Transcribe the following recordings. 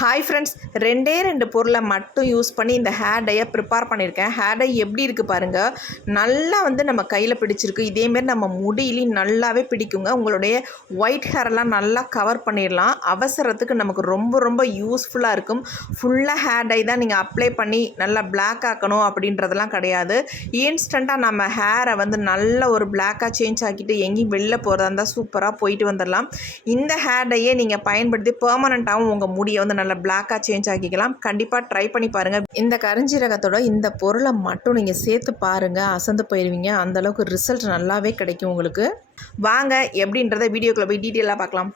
Hi friends ரெண்டே ரெண்டு பொருளை மட்டும் யூஸ் பண்ணி இந்த ஹேர் டையை ப்ரிப்பேர் பண்ணியிருக்கேன். ஹேர் டை எப்படி இருக்குது பாருங்கள் நல்லா வந்து நம்ம கையில் பிடிச்சிருக்கு. இதேமாரி நம்ம முடியிலையும் நல்லாவே பிடிக்குங்க. உங்களுடைய ஒயிட் ஹேரெல்லாம் நல்லா கவர் பண்ணிடலாம் அவசரத்துக்கு நமக்கு ரொம்ப ரொம்ப யூஸ்ஃபுல்லாக இருக்கும். ஃபுல்லாக ஹேர் டை தான் நீங்கள் அப்ளை பண்ணி நல்லா பிளாக் ஆக்கணும் அப்படின்றதெல்லாம் கிடையாது. இன்ஸ்டண்ட்டாக நம்ம ஹேரை வந்து நல்ல ஒரு பிளாக்காக சேஞ்ச் ஆக்கிட்டு எங்கேயும் வெளில போகிறதா இருந்தால் சூப்பராக போயிட்டு வந்துடலாம் இந்த ஹேர் டையை நீங்கள் பயன்படுத்தி பெர்மனண்ட்டாகவும் உங்கள் முடியை வந்து நல்லா பிளாக்காக சேஞ்ச் ஆக்கிக்கலாம். கண்டிப்பாக ட்ரை பண்ணி பாருங்கள் இந்த கரிஞ்சீரகத்தோட இந்த பொருளை மட்டும் நீங்கள் சேர்த்து பாருங்கள் அசந்து போயிடுவீங்க அந்தளவுக்கு ரிசல்ட் நல்லாவே கிடைக்கும் உங்களுக்கு. வாங்க எப்படின்றத வீடியோக்குள்ளே போய் டீட்டெயிலாக பார்க்கலாம்.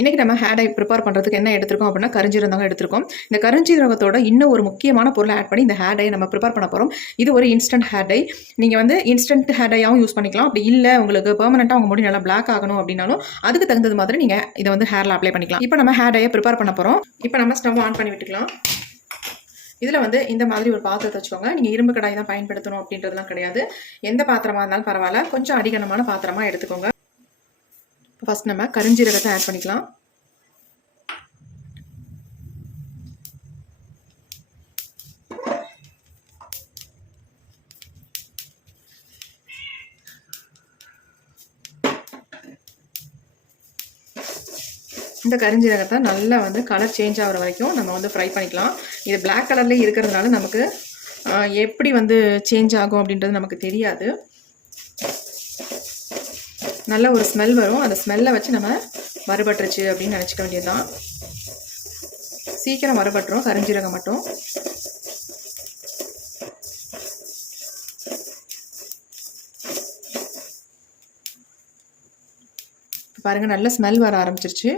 இன்றைக்கி நம்ம ஹேர் டை ப்ரிப்பேர் பண்ணுறதுக்கு என்ன எடுத்திருக்கோம் அப்படின்னா கரிஞ்சீரகம் எடுத்திருக்கோம். இந்த கரிஞ்சீரகத்தோட இன்னும் ஒரு முக்கியமான பொருளை ஆட் பண்ணி இந்த ஹேர் டை நம்ம ப்ரிப்பேர் பண்ண போகிறோம் இது ஒரு இன்ஸ்டன்ட் ஹேர் டை நீங்கள் வந்து இன்ஸ்டன்ட் ஹேர் டையாகவும் யூஸ் பண்ணிக்கலாம். அப்படி இல்லை உங்களுக்கு பெர்மனெண்ட்டாக உங்கள் முடி நல்லா பிளாக் ஆகணும் அப்படின்னாலும் அதுக்கு தகுந்தது மாதிரி நீங்கள் இதை வந்து ஹேரில் அப்ளை பண்ணிக்கலாம். இப்போ நம்ம ஹேர் டையை ப்ரிப்பேர் பண்ண போகிறோம் இப்போ நம்ம ஸ்டவ் ஆன் பண்ணி விட்டுக்கலாம். இதில் வந்து இந்த மாதிரி ஒரு பாத்திரத்தை வச்சுக்கோங்க. நீங்கள் இரும்பு கடாய் தான் பயன்படுத்தணும் அப்படின்றதுலாம் கிடையாது. எந்த பாத்திரமாக இருந்தாலும் பரவாயில்ல. கொஞ்சம் அடிகனமான பாத்திரமாக எடுத்துக்கோங்க. ஃபர்ஸ்ட் நம்ம கருஞ்சீரகத்தை ஆட் பண்ணிக்கலாம். இந்த கரிஞ்சீரகத்தை நல்லா வந்து கலர் சேஞ்ச் ஆகிற வரைக்கும் நம்ம வந்து ஃப்ரை பண்ணிக்கலாம். இது பிளாக் கலர்லேயே இருக்கிறதுனால நமக்கு எப்படி வந்து சேஞ்ச் ஆகும் அப்படின்றது நமக்கு தெரியாது. நல்ல ஒரு ஸ்மெல் வரும். அந்த ஸ்மெல்லை வச்சு நம்ம மறுபட்டுருச்சு அப்படின்னு நினச்சிக்க வேண்டியதுதான். சீக்கிரம் மறுபட்டுரும் கரிஞ்சீரகம் மட்டும். பாருங்க நல்ல ஸ்மெல் வர ஆரம்பிச்சிருச்சு.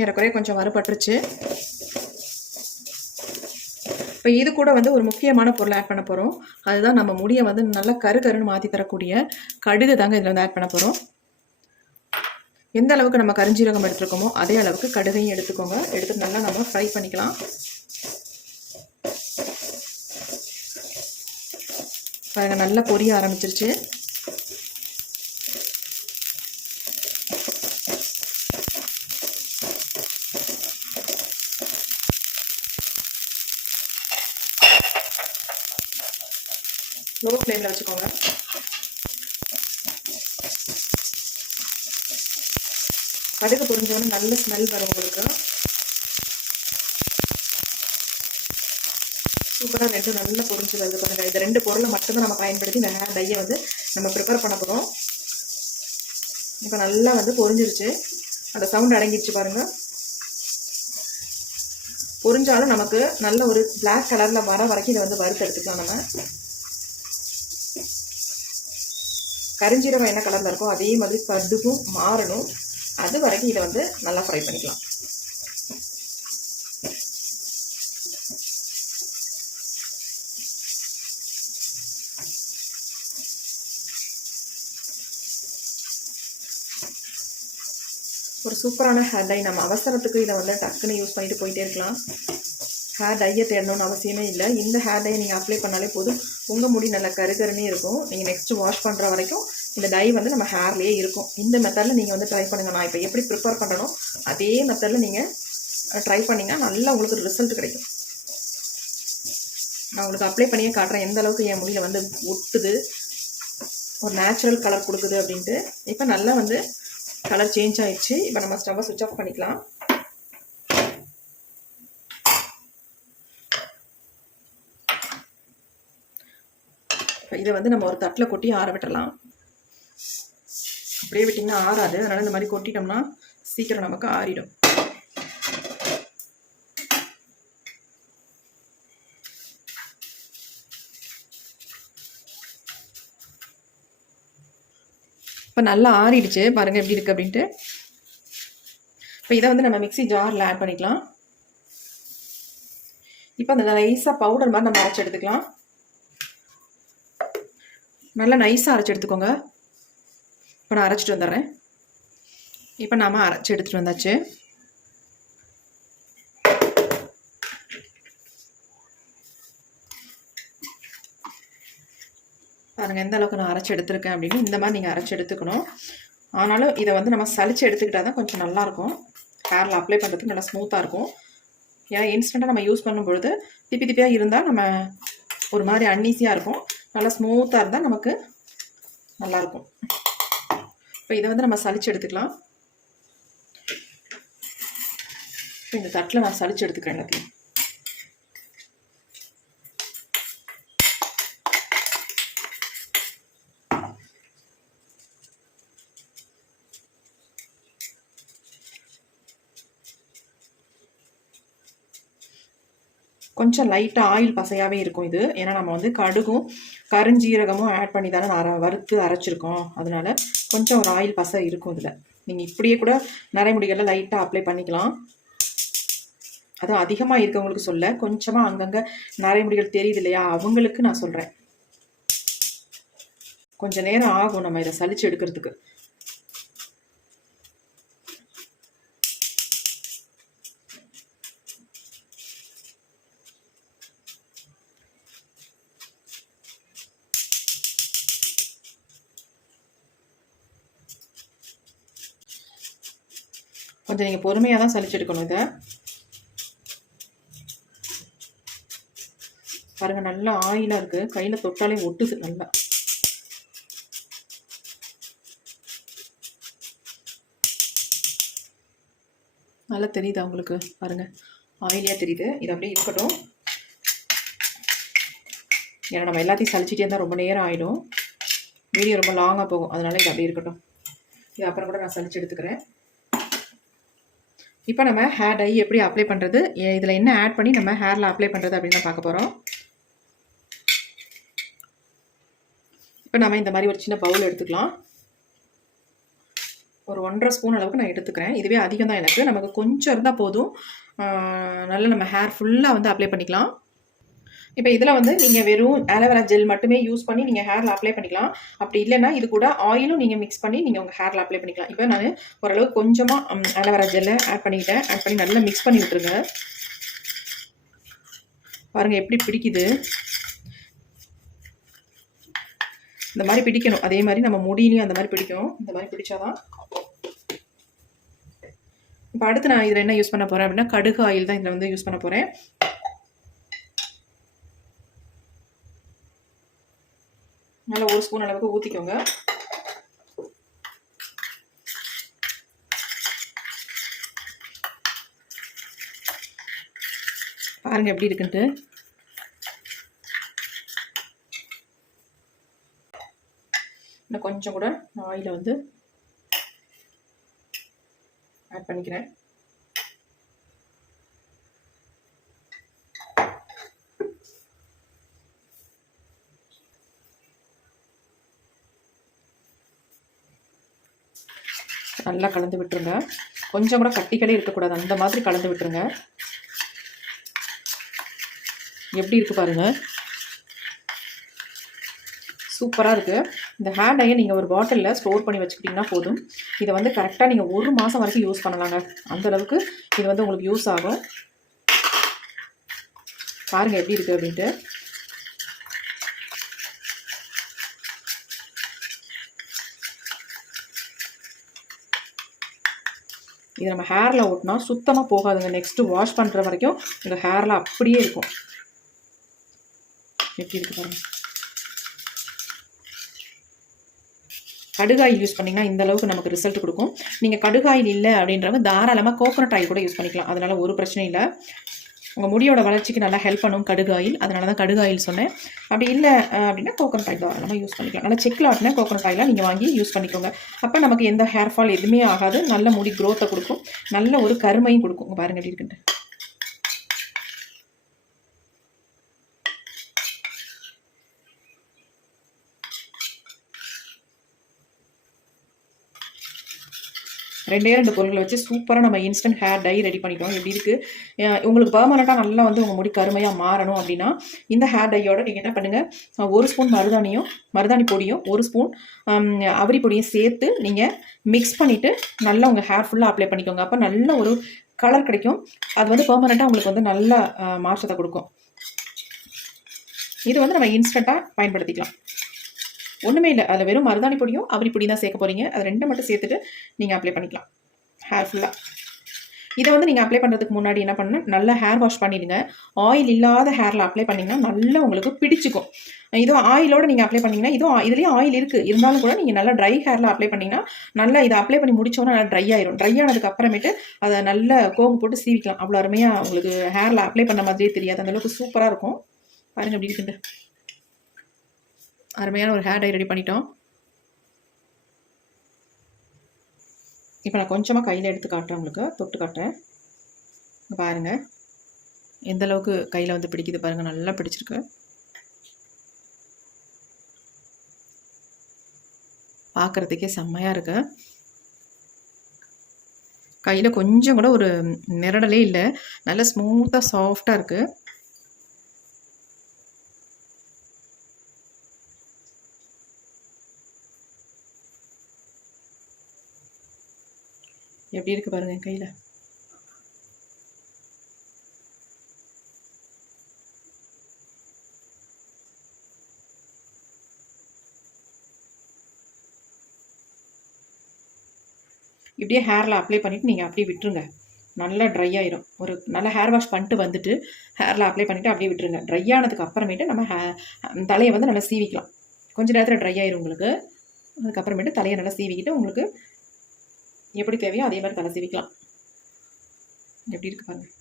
ஏறக்குறைய கொஞ்சம் வறுபட்டுருச்சு. இப்போ இது கூட வந்து ஒரு முக்கியமான பொருள் ஆட் பண்ண போகிறோம் அதுதான் நம்ம முடியை வந்து நல்லா கரு கருன்னு மாற்றி தரக்கூடிய கடுகு தாங்க இதில் வந்து ஆட் பண்ண போகிறோம் எந்த அளவுக்கு நம்ம கரிஞ்சீரகம் எடுத்துருக்கோமோ அதே அளவுக்கு கடுகையும் எடுத்துக்கோங்க. எடுத்து நல்லா நம்ம ஃப்ரை பண்ணிக்கலாம். பாருங்கள் நல்லா பொரிய ஆரம்பிச்சிருச்சு. லோ ஃப்ளேமில் வச்சுக்கோங்க. கடுகு பொரிஞ்சோடனே நல்ல ஸ்மெல் வரும் உங்களுக்கு. சூப்பராக ரெண்டும் நல்லா பொரிஞ்சு வருது பாருங்கள் இந்த ரெண்டு பொருளை மட்டும்தான் நம்ம பயன்படுத்தி இந்த ஹேர் டையை வந்து நம்ம ப்ரிப்பேர் பண்ண போகிறோம் இப்போ நல்லா வந்து பொரிஞ்சிருச்சு. அந்த சவுண்ட் அடங்கிடுச்சு பாருங்கள் பொரிஞ்சாலும் நமக்கு நல்ல ஒரு பிளாக் கலரில் வர வரைக்கும் இதை வந்து வறுத்து எடுத்துக்கலாம் நம்ம. கரிஞ்சீரகம் என்ன கலரில் இருக்கோ அதே மாதிரி கடுகும் மாறணும். அது வரைக்கும் இதை வந்து நல்லா ஃப்ரை பண்ணிக்கலாம். ஒரு சூப்பரான ஹேர் டை நம்ம அவசரத்துக்கு இதை வந்து டக்குன்னு யூஸ் பண்ணிட்டு போயிட்டே இருக்கலாம். ஹேர் டையை தேடணும்னு அவசியமே இல்லை. இந்த ஹேர் டையை நீங்கள் அப்ளை பண்ணாலே போதும். உங்கள் முடி நல்லா கருகருன்னே இருக்கும். நீங்கள் நெக்ஸ்ட்டு வாஷ் பண்ணுற வரைக்கும் இந்த டை வந்து நம்ம ஹேர்லேயே இருக்கும். இந்த மெத்தடில் நீங்கள் வந்து ட்ரை பண்ணுங்கள் நான் இப்போ எப்படி ப்ரிப்பேர் பண்ணனோ அதே மெத்தடில் நீங்கள் ட்ரை பண்ணிங்கன்னா நல்லா உங்களுக்கு ரிசல்ட் கிடைக்கும். நான் உங்களுக்கு அப்ளை பண்ணியே காட்டுறேன். எந்த அளவுக்கு என் முடியில் வந்து ஒட்டுது ஒரு நேச்சுரல் கலர் கொடுக்குது அப்படின்ட்டு. இப்போ நல்லா வந்து கலர் சேஞ்ச் ஆகிடுச்சு இப்போ நம்ம ஸ்டவ்வை சுவிட்ச் ஆஃப் பண்ணிக்கலாம். இதை வந்து நம்ம ஒரு தட்டில் கொட்டி ஆற விட்டுறலாம். அப்படியே விட்டிங்கன்னா ஆறாது. அதனால் இந்த மாதிரி கொட்டிட்டோம்னா சீக்கிரம் நமக்கு ஆறிடும். இப்போ நல்லா ஆறிடுச்சு. பாருங்கள் எப்படி இருக்குது அப்படின்ட்டு. இப்போ இதை வந்து நம்ம மிக்ஸி ஜாரில் ஆட் பண்ணிக்கலாம். இப்போ அந்த நைஸாக பவுடர் மாதிரி நம்ம அரைச்சி எடுத்துக்கலாம். நல்லா நைஸாக அரைச்சி எடுத்துக்கோங்க. இப்போ நான் அரைச்சிட்டு வந்துடுறேன். இப்போ நாம் அரைச்சி எடுத்துகிட்டு வந்தாச்சு. பாருங்கள் எந்த அளவுக்கு நான் அரைச்சி எடுத்திருக்கேன் அப்படின்னு இந்த மாதிரி நீங்கள் அரைச்சி எடுத்துக்கணும். ஆனாலும் இதை வந்து நம்ம சளிச்சு எடுத்துக்கிட்டால் தான் கொஞ்சம் நல்லாயிருக்கும் ஹேரில் அப்ளை பண்ணுறதுக்கு நல்லா ஸ்மூத்தாக இருக்கும். ஏன்னா இன்ஸ்டண்ட்டாக நம்ம யூஸ் பண்ணும்பொழுது திப்பி திப்பியாக இருந்தால் நம்ம ஒரு மாதிரி அன்னீஸியாக இருக்கும். நல்லா ஸ்மூத்தாக இருந்தால் நமக்கு நல்லாயிருக்கும் இப்போ இதை வந்து நம்ம சலிச்சு எடுத்துக்கலாம். இப்போ இந்த தட்டில் நான் சலிச்சு எடுத்துக்கிறேன் எல்லாத்தையும். கொஞ்சம் லைட்டாக ஆயில் பசையாகவே இருக்கும் இது. ஏன்னா நம்ம வந்து கடுகும் கருஞ்சீரகமும் ஆட் பண்ணி தானே அரை வறுத்து அரைச்சிருக்கோம். அதனால கொஞ்சம் ஒரு ஆயில் பசை இருக்கும் இதில். நீங்கள் இப்படியே கூட நரைமுடிகளில் லைட்டாக அப்ளை பண்ணிக்கலாம். அதுவும் அதிகமாக இருக்கவங்களுக்கு சொல்ல கொஞ்சமாக அங்கங்கே நரைமுடிகள் தெரியுது இல்லையா? அவங்களுக்கு நான் சொல்கிறேன் கொஞ்சம் நேரம் ஆகும் நம்ம இதை சளிச்சு எடுக்கிறதுக்கு. கொஞ்சம் நீங்கள் பொறுமையாக தான் சளிச்செடுக்கணும் இதை. பாருங்கள் நல்லா ஆயிலாக இருக்குது கையில் தொட்டாலே ஒட்டுது நல்லா. நல்லா தெரியுதா உங்களுக்கு? பாருங்கள் ஆயிலியாக தெரியுது. இது அப்படியே இருக்கட்டும். ஏன்னா நம்ம எல்லாத்தையும் சலிச்சிட்டே இருந்தால் ரொம்ப நேரம் ஆகிடும் வீடியோ ரொம்ப லாங்காக போகும். அதனால் இது அப்படியே இருக்கட்டும். இது அப்புறம் கூட நான் சளிச்சு எடுத்துக்கிறேன். இப்போ நம்ம ஹேர் டை எப்படி அப்ளை பண்ணுறது இதில் என்ன ஆட் பண்ணி நம்ம ஹேரில் அப்ளை பண்ணுறது அப்படின்னு தான் பார்க்க போகிறோம் இப்போ நம்ம இந்த மாதிரி ஒரு சின்ன பவுல் எடுத்துக்கலாம். ஒரு ஒன்றரை ஸ்பூன் அளவுக்கு நான் எடுத்துக்கிறேன். இதுவே அதிகம் தான் எனக்கு. நமக்கு கொஞ்சம் இருந்தால் போதும். நல்லா நம்ம ஹேர் ஃபுல்லாக வந்து அப்ளை பண்ணிக்கலாம். இப்போ இதில் வந்து நீங்கள் வெறும் ஆலோவேரா ஜெல் மட்டுமே யூஸ் பண்ணி நீங்கள் ஹேரில் அப்ளை பண்ணிக்கலாம். அப்படி இல்லைன்னா இது கூட ஆயிலும் நீங்கள் மிக்ஸ் பண்ணி நீங்கள் உங்கள் ஹேரில் அப்ளை பண்ணிக்கலாம். இப்போ நான் ஓரளவுக்கு கொஞ்சமாக ஆலோவேரா ஜெல்லை ஆட் பண்ணிக்கிட்டேன். ஆட் பண்ணி நல்லா மிக்ஸ் பண்ணி விட்ருங்க பாருங்கள் எப்படி பிடிக்குது. இந்த மாதிரி பிடிக்கணும். அதே மாதிரி நம்ம முடியிலையும் அந்த மாதிரி பிடிக்கும். இந்த மாதிரி பிடிச்சாதான். இப்போ அடுத்து நான் இதில் என்ன யூஸ் பண்ண போகிறேன் அப்படின்னா கடுகு ஆயில் தான் இதில் வந்து யூஸ் பண்ண போகிறேன் நல்லா ஒரு ஸ்பூன் அளவுக்கு ஊற்றிக்கோங்க பாருங்க எப்படி இருக்குன்ட்டு. இன்னும் கொஞ்சம் கூட நான் ஆயிலை வந்து ஆட் பண்ணிக்கிறேன். நல்லா கலந்து விட்டுருங்க. கொஞ்சம் கூட கட்டிக்கடே இருக்கக்கூடாது. அந்த மாதிரி கலந்து விட்டுருங்க. எப்படி இருக்குது பாருங்கள் சூப்பராக இருக்குது இந்த ஹேர் டையை நீங்கள் ஒரு பாட்டிலில் ஸ்டோர் பண்ணி வச்சுக்கிட்டிங்கன்னா போதும். இதை வந்து கரெக்டாக நீங்கள் ஒரு மாதம் வரைக்கும் யூஸ் பண்ணலாங்க. அந்தளவுக்கு இது வந்து உங்களுக்கு யூஸ் ஆகும். பாருங்கள் எப்படி இருக்குது அப்படின்ட்டு. இது நம்ம ஹேரில் ஓட்டினா சுத்தமாக போகாதுங்க. நெக்ஸ்ட்டு வாஷ் பண்ணுற வரைக்கும் உங்கள் ஹேரில் அப்படியே இருக்கும். எப்படி இருக்கு பாருங்க. கடுகாயில் யூஸ் பண்ணிங்கன்னா இந்த அளவுக்கு நமக்கு ரிசல்ட் கொடுக்கும். நீங்கள் கடுகாயில் இல்லை அப்படின்றவங்க தாராளமாக கோகோனட் ஆயில் கூட யூஸ் பண்ணிக்கலாம். அதனால் ஒரு பிரச்சனையும் இல்லை. உங்கள் முடியோட வளர்ச்சிக்கு நல்லா ஹெல்ப் பண்ணும் கடுகாயில் அதனால தான் கடுகாயில் சொன்னேன். அப்படி இல்லை அப்படின்னா கோகோனட் ஆயில் தாராளமாக யூஸ் பண்ணிக்கலாம். நல்லா செக்கில் ஆட்டினா கோகோனட் ஆயிலாக நீங்கள் வாங்கி யூஸ் பண்ணிக்கோங்க. அப்போ நமக்கு எந்த ஹேர் ஃபால் எதுவுமே ஆகாது. நல்ல முடி க்ரோத்தை கொடுக்கும். நல்ல ஒரு கருமையும் கொடுக்கும். பாருங்கள் எப்படி இருக்குன்ட்டு. ரெண்டே ரெண்டு பொருட்களை வச்சு சூப்பராக நம்ம இன்ஸ்டன்ட் ஹேர் டை ரெடி பண்ணிட்டோம். எப்படி இருக்குது உங்களுக்கு பர்மனெண்ட்டாக நல்லா வந்து உங்கள் முடி கருமையாக மாறணும் அப்படின்னா இந்த ஹேர் டையோட நீங்கள் என்ன பண்ணுங்கள் ஒரு ஸ்பூன் மருதாணியும் மருதாணி பொடியும் ஒரு ஸ்பூன் அவரி பொடியும் சேர்த்து நீங்கள் மிக்ஸ் பண்ணிவிட்டு நல்லா உங்கள் ஹேர் ஃபுல்லாக அப்ளை பண்ணிக்கோங்க. அப்போ நல்ல ஒரு கலர் கிடைக்கும். அது வந்து பர்மனெண்ட்டாக உங்களுக்கு வந்து நல்ல மாற்றத்தை கொடுக்கும். இது வந்து நம்ம இன்ஸ்டண்ட்டாக பயன்படுத்திக்கலாம். ஒன்றுமே இல்லை. அதில் வெறும் மருதாணி பொடியும் அவரி பொடியும் தான் சேர்க்க போகிறீங்க அது ரெண்டை மட்டும் சேர்த்துட்டு நீங்கள் அப்ளை பண்ணிக்கலாம். ஹேர் ஃபுல்லாக இதை வந்து நீங்கள் அப்ளை பண்ணுறதுக்கு முன்னாடி என்ன பண்ணணும் நல்லா ஹேர் வாஷ் பண்ணிடுங்க. ஆயில் இல்லாத ஹேரில் அப்ளை பண்ணிங்கன்னா நல்லா உங்களுக்கு பிடிச்சிக்கும். இதோ ஆயிலோட நீங்கள் அப்ளை பண்ணிங்கன்னா இதுவும் இதுலேயும் ஆயில் இருக்குது இருந்தாலும் கூட நீங்கள் நல்லா ட்ரை ஹேரில் அப்ளை பண்ணிங்கன்னா நல்லா இதை அப்ளை பண்ணி முடிச்சோன்னா நல்லா ட்ரை ஆயிரும். ட்ரை ஆனதுக்கு அப்புறமேட்டு அதை நல்லா கோம்பு போட்டு சீவிக்கலாம். அவ்வளோ அருமையாக உங்களுக்கு ஹேரில் அப்ளை பண்ண மாதிரியே தெரியாது. அந்தளவுக்கு சூப்பராக இருக்கும். பாருங்கள் அப்படி இருக்குது அருமையான ஒரு ஹேர் டை ரெடி பண்ணிட்டோம். இப்போ நான் கொஞ்சமாக கையில் எடுத்து காட்டுறேன் உங்களுக்கு. தொட்டு காட்டுறேன். பாருங்கள் எந்த அளவுக்கு கையில் வந்து பிடிக்குது பாருங்கள் நல்லா பிடிச்சிருக்கு. பார்க்குறதுக்கே செம்மையாக இருக்கு. கையில் கொஞ்சம் கூட ஒரு நிரடலே இல்லை. நல்லா ஸ்மூத்தாக சாஃப்டாக இருக்குது எப்படி இருக்கு பாருங்க கையில கையில். இப்படியே ஹேரில் அப்ளை பண்ணிவிட்டு நீங்கள் அப்படியே விட்டுருங்க. நல்லா ட்ரை ஆயிரும். ஒரு நல்லா ஹேர் வாஷ் பண்ணிட்டு வந்துட்டு ஹேரில் அப்ளை பண்ணிவிட்டு அப்படியே விட்டுருங்க. ட்ரை ஆனதுக்கு அப்புறமேட்டு நம்ம ஹே தலையை வந்து நல்லா சீவிக்கலாம். கொஞ்ச நேரத்தில் ட்ரை ஆயிரும் உங்களுக்கு. அதுக்கப்புறமேட்டு தலையை நல்லா சீவிக்கிட்டு உங்களுக்கு எப்படி தேவையோ அதே மாதிரி தலை சீவிக்கலாம். எப்படி இருக்கு பாருங்கள்